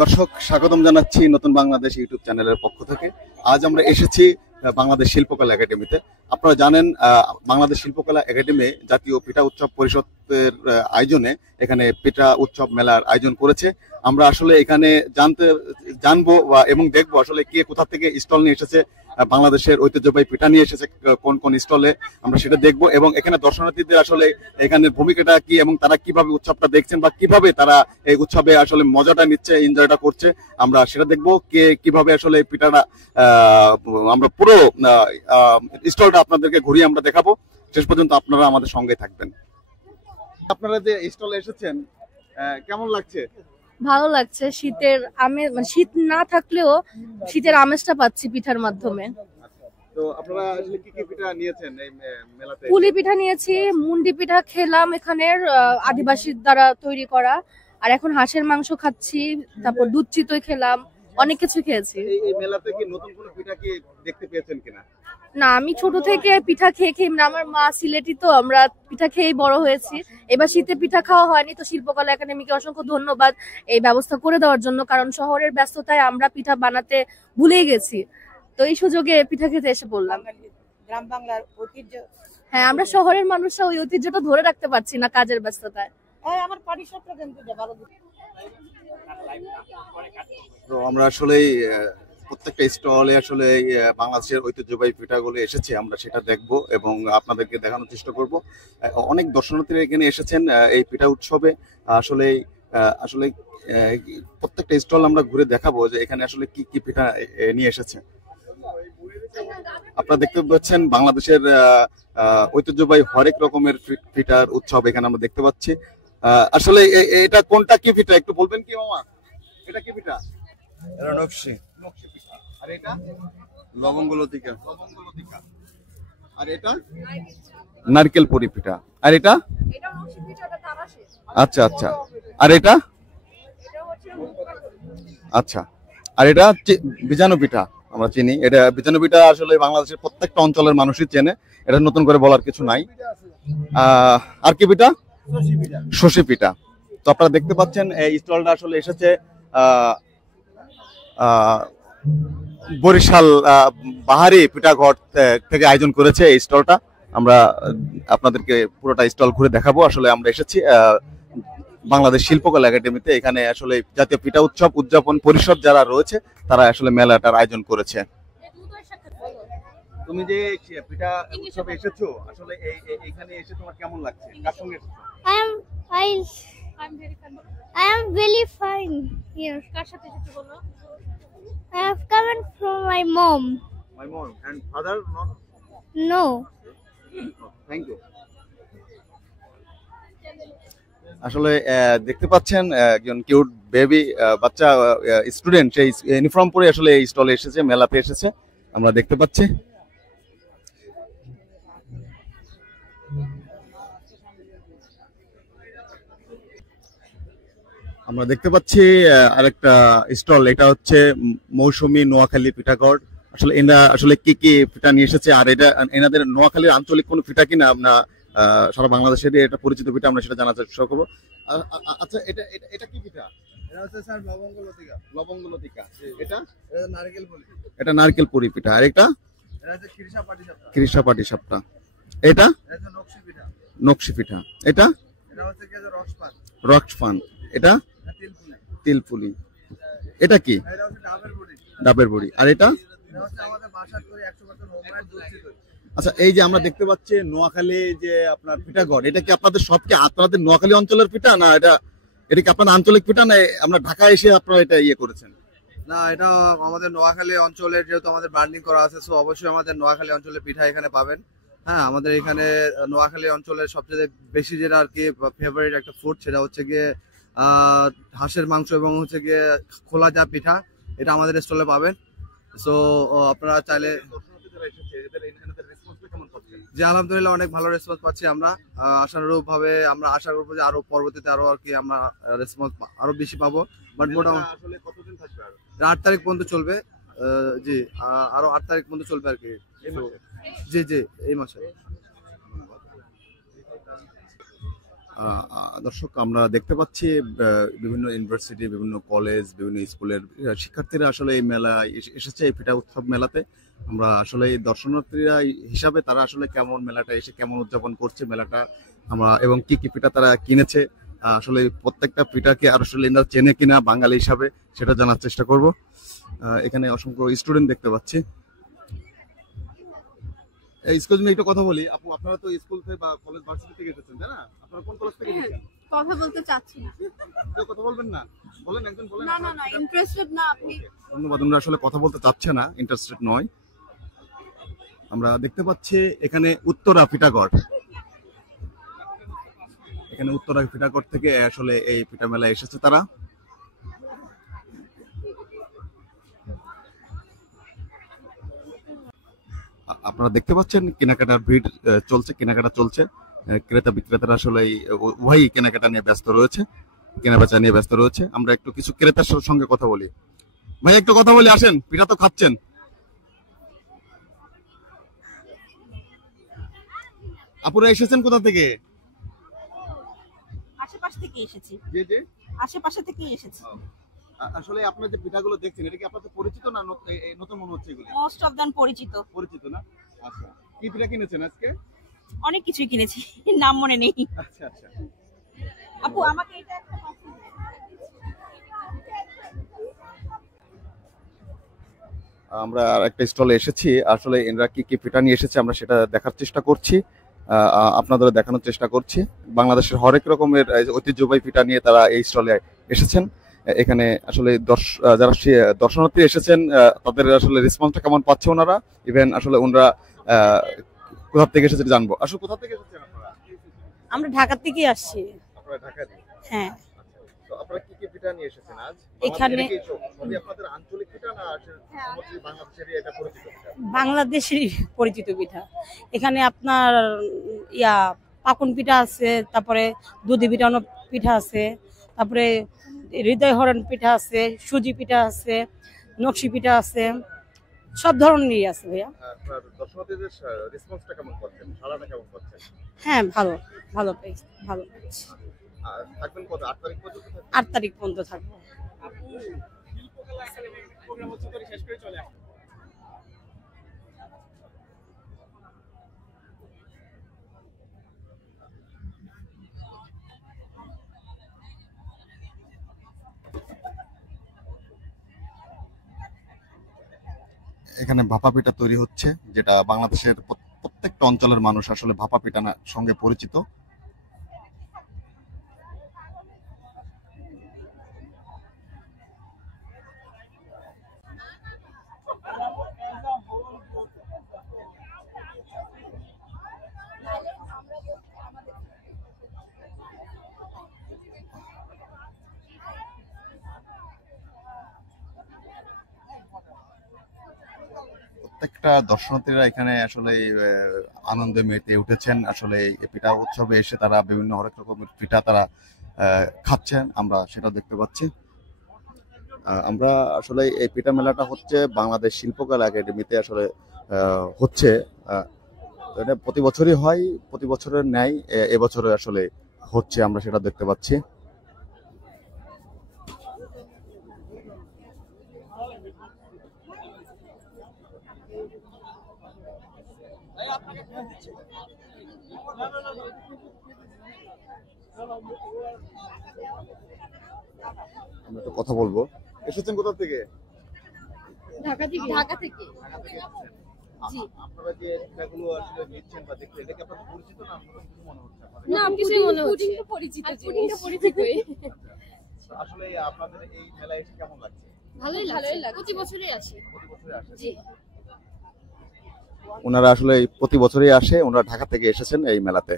দর্শক স্বাগতম জানাচ্ছি নতুন বাংলাদেশ ইউটিউব চ্যানেলের পক্ষ থেকে। আজ আমরা এসেছি বাংলাদেশ শিল্পকলা একাডেমিতে। আপনারা জানেন বাংলাদেশ শিল্পকলা একাডেমি জাতীয় পিঠা উৎসব পরিষদের আয়োজনে এখানে পিঠা উৎসব মেলার আয়োজন করেছে। আমরা আসলে এখানে জানবো এবং দেখবো আসলে কে কোথা থেকে স্টল নিয়ে এসেছে, বাংলাদেশের ঐতিহ্যবাহী পিঠা নিয়ে এসেছে কোন কোন স্টলে, আমরা সেটা দেখবো। এবং এখানে দর্শনার্থীদের আসলে এখানে ভূমিকাটা কি এবং তারা কিভাবে উৎসবটা দেখছেন বা কিভাবে তারা এই উৎসবে আসলে মজাটা নিচ্ছে, এনজয়টা করছে, আমরা সেটা দেখবো। কে কিভাবে আসলে পিঠাটা আমরা পুরো স্টলটা আপনাদেরকে ঘুরিয়ে আমরা দেখাবো। শেষ পর্যন্ত আপনারা আমাদের সঙ্গে থাকবেন। আপনারা যে স্টলে এসেছেন কেমন লাগছে? ভালো লাগছে। শীতের আমেজ, শীত না থাকলেও শীতের আমেজটা পাচ্ছি পিঠার মাধ্যমে। তো আপনারা আসলে কি কি পিঠা নিয়েছেন এই মেলাতে? পুলি পিঠা নিয়েছি, মুন্ডি পিঠা খেলাম এখানের আদিবাসীর দ্বারা তৈরি করা, আর এখন হাঁসের মাংস খাচ্ছি, তারপর দুধ চিতই খেলাম, অনেক কিছু খেয়েছি। এই মেলাতে কি নতুন কোনো পিঠা কি দেখতে পেয়েছেন কিনা? না, আমি ছোট থেকে পিঠা খেয়ে আমার মা সিলেটি, তো আমরা পিঠা খেয়েই বড় হয়েছি। এবার শীতে পিঠা খাওয়া হয়নি, তো শিল্পকলা একাডেমিকে অসংখ্য ধন্যবাদ এই ব্যবস্থা করে দেওয়ার জন্য, কারণ শহরের ব্যস্ততায় আমরা পিঠা বানাতে ভুলেই গেছি। তো এই সুযোগে পিঠা খেতে এসে পড়লাম। গ্রাম বাংলার ঐতিহ্য। হ্যাঁ, আমরা শহরের মানুষরা ওই ঐতিহ্যটা ধরে রাখতে পারছি না কাজের ব্যস্ততায়। আমার পারিশ্রমিকটা কিন্তু ভালো। তো আমরা আসলে প্রত্যেকটা স্টলে আসলে বাংলাদেশের ঐতিহ্যবাহী পিঠাগুলো এসেছে, আমরা সেটা দেখব এবং আপনাদেরকে দেখানোর চেষ্টা করব। অনেক দর্শনার্থীরা এখানে এসেছেন এই পিঠা উৎসবে। আসলে আসলে প্রত্যেকটা স্টল আমরা ঘুরে দেখাবো যে এখানে আসলে কি কি পিঠা নিয়ে এসেছে। আপনারা দেখতে পাচ্ছেন বাংলাদেশের ঐতিহ্যবাহী হরেক রকমের পিঠার উৎসব এখানে আমরা দেখতে পাচ্ছি। আসলে এটা কোনটা কি পিঠা একটু বলবেন কি মামা? এটা কি পিঠা? এটা নকশি পিঠা। আর এটা লবঙ্গ লতিকা। আর এটা নারকেল পুরি পিঠা। আর এটা আচ্ছা আচ্ছা। আর এটা আচ্ছা। আর এটা বিজানু পিঠা, আমরা চিনি এটা বিজানু পিঠা। আসলে বাংলাদেশের প্রত্যেকটা অঞ্চলের মানুষই চেনে, এটা নতুন করে বলার কিছু নাই। আর কি পিঠা? শশী পিঠা। তো আপনারা দেখতে পাচ্ছেন এই স্টলটা আসলে এসেছে বরিশাল বাহারি পিঠাঘর থেকে আয়োজন করেছে এই স্টলটা। আমরা আপনাদেরকে পুরোটা স্টল ঘুরে দেখাবো। আসলে আমরা এসেছি বাংলাদেশ শিল্পকলা একাডেমিতে। এখানে আসলে জাতীয় পিঠা উৎসব উদযাপন পরিষদ যারা রয়েছে তারা আসলে মেলাটার আয়োজন করেছে। তুমি যে পিঠা উৎসবে এসেছো, আসলে এইখানে এসে তোমার কেমন লাগছে? কার সঙ্গে এসেছো? I am really fine here. কার সাথে এসেছো বলো? I have come from my mom. My mom and father not? No. Thank you. আসলে দেখতে পাচ্ছেন একজন কিউট বেবি বাচ্চা স্টুডেন্ট, সেই ইউনিফর্ম পরে আসলে এই স্টলে এসেছে, মেলাতে এসেছে, আমরা দেখতে পাচ্ছি। আমরা দেখতে পাচ্ছি আরেকটা স্টল, এটা হচ্ছে মৌসুমী নোয়াখালী পিঠাঘর। আসলে এরা আসলে কি কি পিঠা নিয়ে এসেছে, আর এটা এনাদের নোয়াখালীর আঞ্চলিক কোন পিঠা কিনা আমরা সারা বাংলাদেশের এটা পরিচিত পিঠা, আমরা সেটা জানার চেষ্টা করবো। আচ্ছা, এটা এটা এটা কি পিঠা? এটা হচ্ছে স্যার লবঙ্গ লতিকা। লবঙ্গ লতিকা। এটা নারকেল পুরি। এটা নারকেল পুরি পিঠা। আর এটা হচ্ছে খিরসা পাটিসাপটা। খিরসা পাটিসাপটা। এটা এটা নকশি পিঠা। নকশি পিঠা। এটা হচ্ছে কি রক্সপান। রক্সপান। এটা তিলপুলি। তিলপুলি। এটা কি? এটা হচ্ছে ডাবের বড়ি। ডাবের বড়ি। আর এটা হচ্ছে আমাদের বাসার তৈরি 100% হোমমেড দুধ চিতই। আচ্ছা, এই যে আমরা দেখতে পাচ্ছি নোয়াখালী যে আপনার পিঠাঘর, এটা কি আপনাদের সবকে আপনাদের নোয়াখালী অঞ্চলের পিঠা, না এটা কি আপনাদের আঞ্চলিক পিঠা, না আমরা ঢাকা এসে আপনারা এটা ইয়ে করেছেন? না, এটা আমাদের নোয়াখালী অঞ্চলের, যেহেতু আমাদের ব্র্যান্ডিং করা আছে, সো অবশ্যই আমাদের নোয়াখালী অঞ্চলের পিঠা এখানে পাবেন। হ্যাঁ, আমাদের এখানে নোয়াখালী অঞ্চলের সবচেয়ে বেশি যেটা আর কি ফেভারিট একটা ফুড, সেটা হচ্ছে গিয়ে হাঁসের মাংস এবং হচ্ছে গিয়ে খোলা যা পিঠা, এটা আমাদের স্টলে পাবেন। সো আপনারা চাইলে যে আলহামদুলিল্লাহ অনেক ভালো রেসপন্স পাচ্ছি আমরা। আশানুরূপ ভাবে আমরা আশা করবো যে আরো পরবর্তীতে আরো আর কি আমরা রেসপন্স আরো বেশি পাবো। বাট মোটামুটি 8 তারিখ পর্যন্ত চলবে। জি, আরো 8 তারিখ পর্যন্ত চলবে আর কি। জি জি, এই মাসে। দর্শক, আমরা দেখতে পাচ্ছি বিভিন্ন ইউনিভার্সিটি, বিভিন্ন কলেজ, বিভিন্ন স্কুলের শিক্ষার্থীরা আসলে এই মেলা এসেছে, এই পিঠা উৎসব মেলাতে। আমরা আসলে এই দর্শনার্থীরা হিসাবে তারা আসলে কেমন মেলাটা এসে কেমন উদযাপন করছে মেলাটা, আমরা এবং কি কি পিঠা তারা কিনেছে, আসলে প্রত্যেকটা পিঠাকে আর আসলে এরা চেনে কিনা বাঙালি হিসাবে সেটা জানার চেষ্টা করব। এখানে অসংখ্য স্টুডেন্ট দেখতে পাচ্ছি। এক্সকিউজ মি, একটু কথা বলি। আপু, আপনারা তো স্কুল থেকে বা কলেজ ভার্সিটি থেকে এসেছেন, তাই না? আপনারা কোন কলেজ থেকে এসেছেন? কথা বলতে চাচ্ছি না। কেউ কথা বলবেন না? বলেন, একজন বলেন। না না না, ইন্টারেস্টেড না আপনি। ধন্যবাদ। ওনারা আসলে কথা বলতে চাচ্ছে না, ইন্টারেস্টেড নয়। আমরা দেখতে পাচ্ছি এখানে উত্তরা পিঠাগড়, এখানে উত্তরা পিঠাগড় থেকে আসলে এই পিঠা মেলায় এসেছে তারা। আপনারা দেখতে পাচ্ছেন কেনাকাটার ভিড় চলছে, কেনাকাটা চলছে। ক্রেতা বিক্রেতারা আসলে উভয়ই কেনাকাটা নিয়ে ব্যস্ত রয়েছে, কেনা বেচা নিয়ে ব্যস্ত রয়েছে। আমরা একটু কিছু ক্রেতার সঙ্গে কথা বলি। ভাই, একটু কথা বলি, আসেন। পিঠা তো খাচ্ছেন। আপুরা এসেছেন কোথা থেকে? আশেপাশ থেকে এসেছি, জি জি, আশেপাশে থেকে এসেছি। আসলে আপনার যে পিঠাগুলো দেখছেন, এটা কি আপনাদের পরিচিত না নতুন মনে হচ্ছে? এগুলো মোস্ট অফ দেন পরিচিত। পরিচিত না? আচ্ছা, কি পিঠা কিনেছেন আজকে? অনেক কিছুই কিনেছি, নাম মনে নেই। আচ্ছা আচ্ছা। আপু, আমাকে এটা একটা আমরা আর একটা স্টলে এসেছি, আসলে এনরা কি কি পিঠা নিয়ে এসেছে আমরা সেটা দেখার চেষ্টা করছি, আপনাদের দেখানোর চেষ্টা করছি। বাংলাদেশের হরেক রকমের ঐতিহ্যবাহী পিঠা নিয়ে তারা এই স্টলে এসেছেন। এখানে আসলে যারা দর্শনার্থী এসেছেন তাদের আসলে রেসপন্সটা কেমন পাচ্ছে ওনারা, ইভেন আসলে ওনারা কোথা থেকে এসেছে জানবো। আসলে কোথা থেকে এসেছেন আপনারা? আমরা ঢাকা থেকে আসছি। আপনারা ঢাকা থেকে? হ্যাঁ। তো আপনারা কি কি পিঠা নিয়ে এসেছেন আজ? এখানে সবই আপনাদের আঞ্চলিক পিঠা না বাংলাদেশের এটা পরিচিত পিঠা? বাংলাদেশের পরিচিত পিঠা। এখানে আপনার পাকুন পিঠা আছে, তারপরে দুধি পিঠানো পিঠা আছে, তারপরে হৃদয় হরণ পিঠা আছে, সুজি পিঠা আছে, নকশি পিঠা আছে, সব ধরনেরই আছে ভাইয়া। আপনার দর্শনার্থীদের রেসপন্সটা কেমন পাচ্ছেন, সাড়াটা কেমন পাচ্ছেন? হ্যাঁ, ভালো ভালো পেয়েছি, ভালো পেয়েছি। আর থাকবেন কত? 8 তারিখ পর্যন্ত থাকবেন? 8 তারিখ পর্যন্ত থাকবো। এখানে ভাপা পিঠা তৈরি হচ্ছে, যেটা বাংলাদেশের প্রত্যেকটা অঞ্চলের মানুষ আসলে ভাপা পিঠা সঙ্গে পরিচিত। প্রত্যেকটা দর্শনার্থীরা এখানে আসলে আনন্দে মেতে উঠেছেন। আসলে এই পিঠা উৎসবে এসে তারা বিভিন্ন হরেক রকমের পিঠা তারা খাচ্ছেন, আমরা সেটা দেখতে পাচ্ছি। আমরা আসলে এই পিঠা মেলাটা হচ্ছে বাংলাদেশ শিল্পকলা একাডেমিতে আসলে হচ্ছে। এটা প্রতি বছরই হয়, প্রতি বছরের ন্যায় এবছরে আসলে হচ্ছে, আমরা সেটা দেখতে পাচ্ছি। আমরা একটু কথা বলবো। এসেছেন কোথা থেকে? ঢাকা থেকে। ঢাকা থেকে। জি। আপনারা যে পিঠাগুলো আসলে নিচ্ছেন বা দেখছেন, এটা কি আপনাদের পরিচিত না নতুন কিছু মনে হচ্ছে? না, কিছুই মনে হচ্ছে। পুডিংটা পরিচিত, পুডিংটা পরিচিতই। আসলে আপনাদের এই মেলায় এসে কেমন লাগছে? ভালোই লাগে। প্রতি বছরই আসি। প্রতি বছরই আসেন? জি। ওনারা আসলে প্রতি বছরই আসে, ওনারা ঢাকা থেকে এসেছেন এই মেলাতে।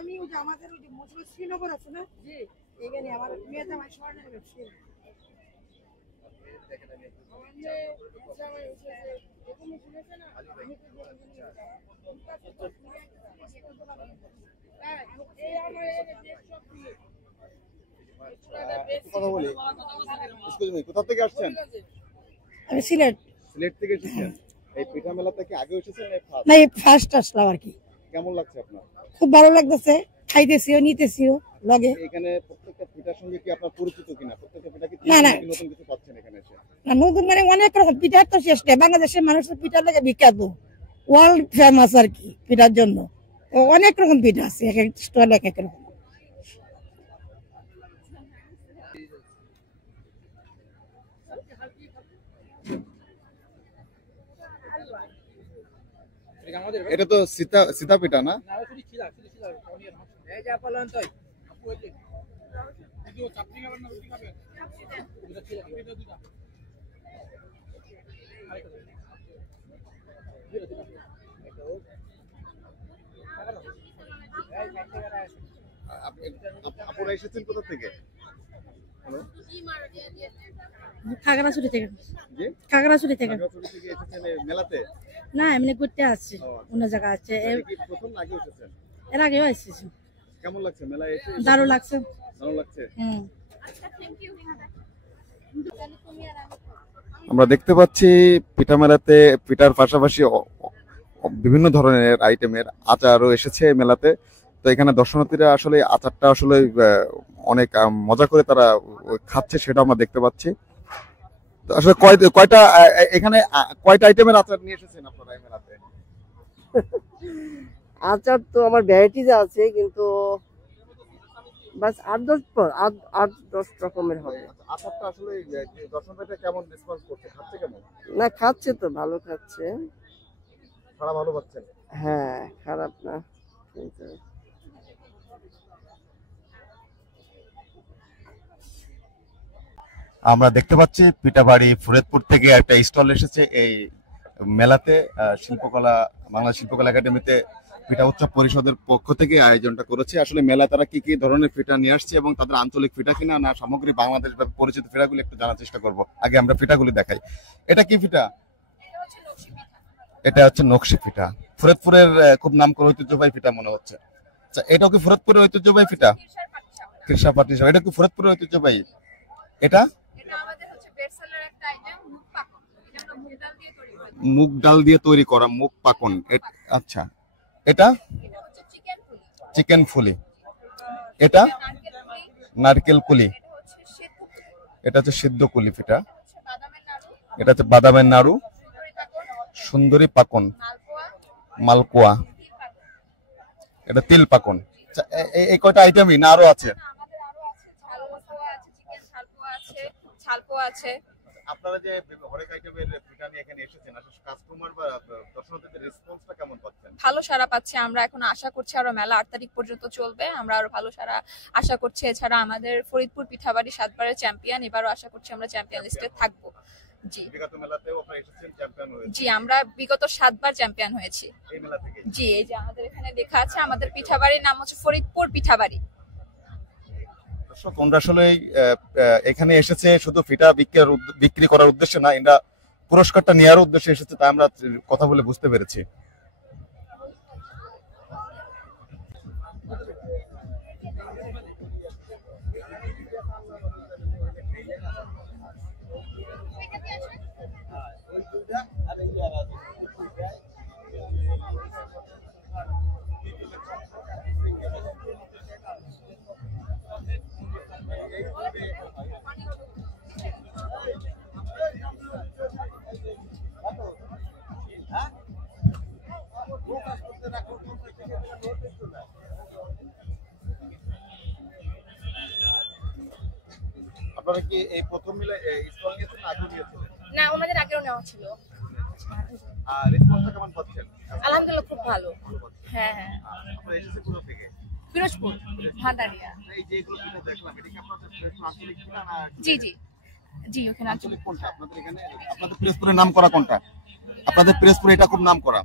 আমি ওই যে আমাদের ওই যে মজুরি শ্রীনগর আছে না, জি, এখানে আমার মেয়ে জামাই স্বর্ণের ব্যবসায়ী। একটু কথা বলি। এক্সকিউজ মি, কোথা থেকে আসছেন? আমি সিলেট সিলেট থেকে এসেছেন। এই পিঠা মেলাতে কি আগে এসেছেন না ফার্স্ট? না, ফার্স্ট আসলাম আর কি। কেমন লাগছে আপনার? খুব ভালো লাগতেছে, খাইতেছিও নিতেছিও লগে। এখানে প্রত্যেকটা পিঠার সঙ্গে কি আপনার পরিচিত কিনা? প্রত্যেকটা পিঠা কি না, না। নতুন কিছু পাচ্ছেন এখানে এসে? না, নতুন মানে অনেক রকম পিঠার তো শেষ নেই। বাংলাদেশের মানুষের পিঠার লাগে বিখ্যাত, ওয়ার্ল্ড ফেমাস আর কি পিঠার জন্য। তো অনেক রকম পিঠা আছে, এক এক স্টল এক এক রকম। এটা তো সীতা পিঠা না? আপনারা এসেছেন কোথা থেকে? খাগড়াছড়ি থেকে। জি, খাগড়াছড়ি থেকে খাগড়াছড়ি থেকে এসেছেন এই মেলাতে? না, এমনি ঘুরতে আসছি, অন্য জায়গা আছে। আপনি কি প্রথম আগে এসেছেন? এর আগেও আসছি। কেমন লাগছে মেলায় এসে? দারুণ লাগছে। ভালো লাগছে। হুম। আমরা দেখতে পাচ্ছি পিঠা মেলাতে পিঠার পাশাপাশি বিভিন্ন ধরনের আইটেমের আচারও এসেছে এই মেলাতে। তো এখানে দর্শনার্থীরা আসলে আচারটা আসলে অনেক মজা করে তারা খাচ্ছে, সেটা আমরা দেখতে পাচ্ছি। তো আসলে কয়টা এখানে কয়টা আইটেমের আচার নিয়ে এসেছেন আপনারা এই মেলাতে? আচার তো আমার ভ্যারাইটিজ আছে, কিন্তু বাস 8-10 রকমের হবে। আচারটা আসলে দর্শনার্থীরা কেমন রেসপন্স করছে, খাচ্ছে কেমন? না, খাচ্ছে তো ভালো খাচ্ছে। সারা ভালো পাচ্ছেন? হ্যাঁ, খারাপ না কিন্তু। আমরা দেখতে পাচ্ছি পিঠাবাড়ি ফরিদপুর থেকে একটা স্টল এসেছে এই মেলাতে। বাংলা শিল্পকলা একাডেমিতে পিঠা উৎসব পরিষদের পক্ষ থেকে আয়োজনটা করেছে। আসলে মেলা তারা কি কি ধরনের পিঠা নিয়ে আসছে এবং তাদের আঞ্চলিক পিঠা কিনা না সামগ্রিক বাংলাদেশ পরিচিত পিঠাগুলি একটু জানার চেষ্টা করব। আগে আমরা পিঠাগুলি দেখাই। এটা কি পিঠা? এটা হচ্ছে নকশি পিঠা, ফরিদপুরের খুব নাম করা ঐতিহ্যবাহী পিঠা মনে হচ্ছে। আচ্ছা, এটাও কি ফরিদপুরের ঐতিহ্যবাহী পিঠা? কৃষা পাটি, এটা কি ফরিদপুরের ঐতিহ্যবাহী? এটা মুগ ডাল দিয়ে তৈরি করা মুগ পাকন। আচ্ছা, এটা চিকেন ফুলি, এটা নারকেল কুলি, এটা হচ্ছে সিদ্ধ কুলি পিঠা, এটা হচ্ছে বাদামের নাড়ু, সুন্দরী পাকন, মালপোয়া, এটা তিল পাকন। এই কয়টা আইটেমই না আরো আছে? আপনারা যে হরেক আইটেমের পিঠা নিয়ে এখানে এসেছেন, আসলে কাস্টমার বা দর্শনার্থীদের রেসপন্সটা কেমন পাচ্ছেন? ভালো সাড়া পাচ্ছি আমরা। এখন আশা করছি আরো মেলা 8 তারিখ পর্যন্ত চলবে, আমরা আরো ভালো সাড়া আশা করছি। এছাড়া আমাদের ফরিদপুর পিঠাবাড়ি 7 বারের চ্যাম্পিয়ন, এবারও আশা করছি আমরা চ্যাম্পিয়ন লিস্টে থাকবো। জি, বিগত মেলাতেও আপনারা এসেছেন, চ্যাম্পিয়ন হয়েছেন। জি, আমরা বিগত 7 বার চ্যাম্পিয়ন হয়েছি এই মেলা থেকে। জি, এই যে আমাদের এখানে লেখা আছে, আমাদের পিঠাবাড়ির নাম হচ্ছে ফরিদপুর পিঠাবাড়ি। দর্শক, ওরা আসলে এখানে এসেছে শুধু পিঠা বিক্রি করার উদ্দেশ্যে না, এরা পুরস্কারটা নেওয়ার উদ্দেশ্যে এসেছে, তা আমরা কথা বলে বুঝতে পেরেছি। আপনারা কি এই প্রথম মিলে স্টল নিয়েছেন না আগে নিয়েছিলেন? না, ওনাদের আগেও নেওয়া ছিল। আর রেসপন্সটা কেমন পাচ্ছেন? আলহামদুলিল্লাহ, খুব ভালো। হ্যাঁ হ্যাঁ, আপনারা এসেছেন কোথা থেকে? পিরোজপুর, ভান্ডারিয়া। এই যে এগুলো পিঠা দেখলাম, এটা কি আপনাদের আঞ্চলিক পিঠা না? জি জি জি, ওখানে আছে। আঞ্চলিক কোনটা আপনাদের এখানে? আপনাদের পিরোজপুরের নাম করা কোনটা? আপনাদের পিরোজপুরে এটা খুব নাম করা।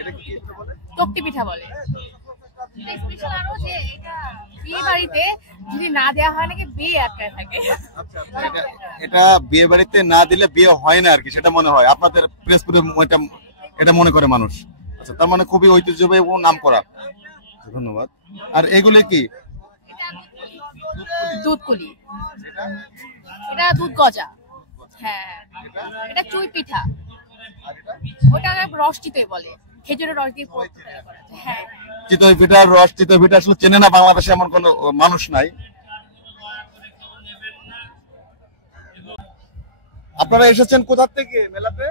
এটা কি পিঠা বলে? তক্তি পিঠা বলে। স্পেশাল আরো যে এটা বিয়ে বাড়িতে যদি না দেওয়া হয় নাকি বিয়ে আটকায় থাকে। আচ্ছা, এটা বিয়ে বাড়িতে না দিলে বিয়ে হয় না আর কি, সেটা মনে হয় আপনাদের পিরোজপুরে এটা মনে করে মানুষ। আচ্ছা, তার মানে খুবই ঐতিহ্যবাহী এবং নাম করা। ধন্যবাদ। আর এগুলি কি? দুধ কলি, এটা এটা দুধ গজা, হ্যাঁ এটা এটা চুই পিঠা, আর এটা ওটা রস চিতই বলে, খেজুরের রস দিয়ে তৈরি করা যায়। হ্যাঁ চিতই পিঠার রস, চিতই পিঠা আসলে চেনে না বাংলাদেশে এমন কোনো মানুষ নাই। আপনারা এসেছেন কোথা থেকে মেলাতে?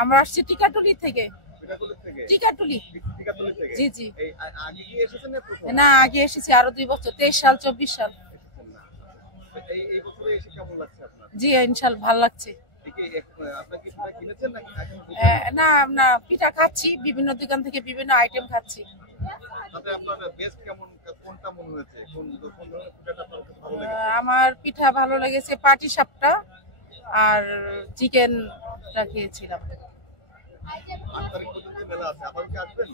আমরা আসছি টিকাটুলি থেকে। পিঠাকুলি থেকে? টিকাটুলি, টিকাতলি থেকে? জি জি। এই আগে কি এসেছেন না প্রথম? না, আগে এসেছি আরো 2 বছর, 23 সাল 24 সাল। এসেছেন না। এই বছরে এসে কেমন লাগছে আপনার? জি ইনশাআল্লাহ ভালো লাগছে। আপনার কি পিঠা কিনেছেন না না না, পিঠা খাচ্ছি, বিভিন্ন দোকান থেকে বিভিন্ন আইটেম খাচ্ছি। তাতে আপনার বেস্ট কেমন, কোনটা মনে হয়েছে, কোন ধরনের পিঠাটা আপনার কাছে ভালো লেগেছে? আমার পিঠা ভালো লেগেছে পাটি সাপটা আর চিকেনটা খেয়েছিলাম। 8 তারিখ পর্যন্ত মেলা আছে, আবার কি আসবেন?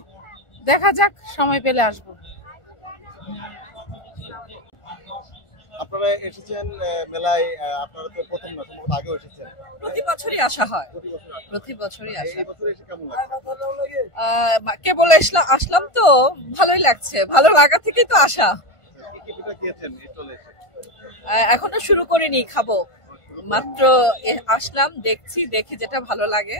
দেখা যাক, সময় পেলে আসবো। আপনারা এসেছেন মেলায়, আপনারা তো প্রথম না, সম্ভবত আগেও এসেছেন। প্রতি বছরই আসা হয়, প্রতি বছর আসেন। প্রতি বছরই আসা এই বছর এসে কেমন লাগছে? কেবল আসলাম তো ভালোই লাগছে, ভালো লাগা থেকেই তো আসা। কি কি পিঠা খেয়েছেন এই চলে এসে? এখনো শুরু করিনি, খাবো মাত্র আসলাম, দেখছি, দেখে যেটা ভালো লাগে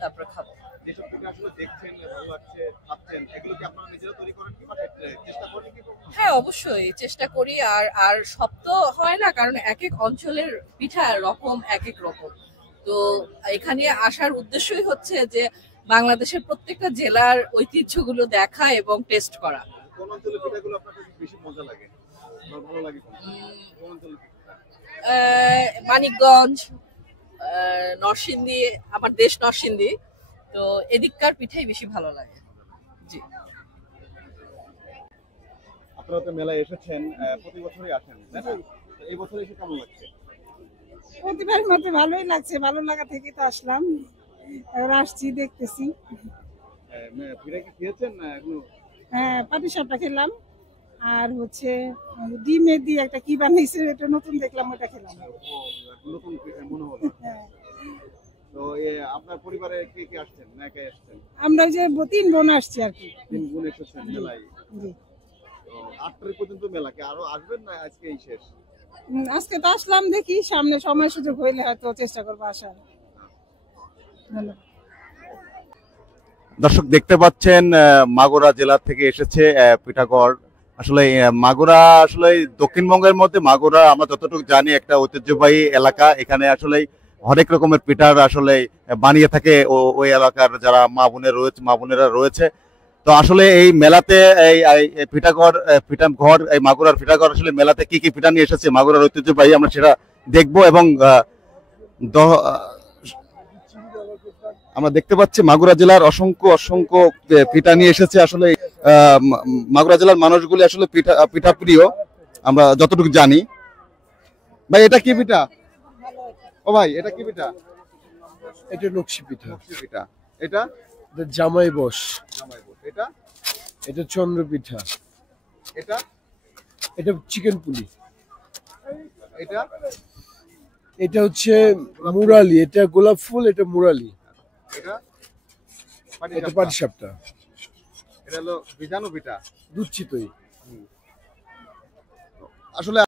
তারপর খাবো। যেসব পিঠা আসলে দেখছেন ভালো লাগছে, খাচ্ছেন, এগুলো কি আপনারা নিজেরা তৈরি করেন কি, মানে চেষ্টা করেন কি কখনো? হ্যাঁ অবশ্যই চেষ্টা করি, আর সব তো হয় না, কারণ এক এক অঞ্চলের পিঠা রকম, এক এক রকম। তো এখানে আসার উদ্দেশ্যই হচ্ছে যে বাংলাদেশের প্রত্যেকটা জেলার ঐতিহ্যগুলো দেখা এবং টেস্ট করা। কোন অঞ্চলের পিঠাগুলো আপনার কাছে বেশি মজা লাগে, ভালো লাগে? কোন অঞ্চলের পিঠা? মানিকগঞ্জ, নরসিংদী, আমার দেশ নরসিংদী, তো এদিককার পিঠাই বেশি ভালো লাগে। জি। আপনারা তো মেলায় এসেছেন, প্রতি বছরই আসেন, তাই না? তো এই বছর এসে কেমন লাগছে? প্রতিবারের মধ্যে ভালোই লাগছে, ভালো লাগা থেকে তো আসলাম, এবার আসছি, দেখতেছি। পিঠা কি খেয়েছেন না এখনো? হ্যাঁ, পাটি সাপটা খেলাম, আর হচ্ছে ডিমে দিয়ে একটা কি বানাইছে, এটা নতুন দেখলাম, ওটা খেলাম। নতুন পিঠা মনে হলো। হ্যাঁ, তো আপনার পরিবারে কে কে আসছেন, না একাই আসছেন? আমরা ওই যে 3 বোন আসছি আর কি। 3 বোন এসেছেন মেলায়। জি। তো 8 তারিখ পর্যন্ত মেলা, কি আরো আসবেন না আজকেই শেষ? আজকে তো আসলাম, দেখি সামনে সময় সুযোগ হইলে হয়তো চেষ্টা করবো আসার। ধন্যবাদ। দর্শক দেখতে পাচ্ছেন মাগুরা জেলা থেকে এসেছে পিঠাগড়। আসলে মাগুরা আসলে দক্ষিণবঙ্গের মধ্যে মাগুরা আমরা যতটুকু জানি একটা ঐতিহ্যবাহী এলাকা। এখানে আসলে হরেক রকমের পিঠার আসলে বানিয়ে থাকে ওই এলাকার যারা মা বোনেরা রয়েছে। তো আসলে এই মেলাতে এই পিঠাগড় এই মাগুরার পিঠাগড় আসলে মেলাতে কি কি পিঠা নিয়ে এসেছে মাগুরার ঐতিহ্যবাহী, আমরা সেটা দেখবো। এবং আমরা দেখতে পাচ্ছি মাগুরা জেলার অসংখ্য পিঠা নিয়ে এসেছে। আসলে মাগুরা জেলার মানুষগুলি আসলে পিঠা প্রিয়, আমরা যতটুকু জানি। ভাই এটা কি পিঠা? ও ভাই এটা কি পিঠা? এটা নকশি পিঠা। পিঠা এটা জামাই বস। এটা এটা চন্দ্র পিঠা। এটা এটা চিকেন পুলি। এটা এটা হচ্ছে মুরালি। এটা গোলাপ ফুল, এটা মুরালি। এটা পাটি সাপটা। এটা হলো বিজানু পিঠা, দুধ চিতই। আসলে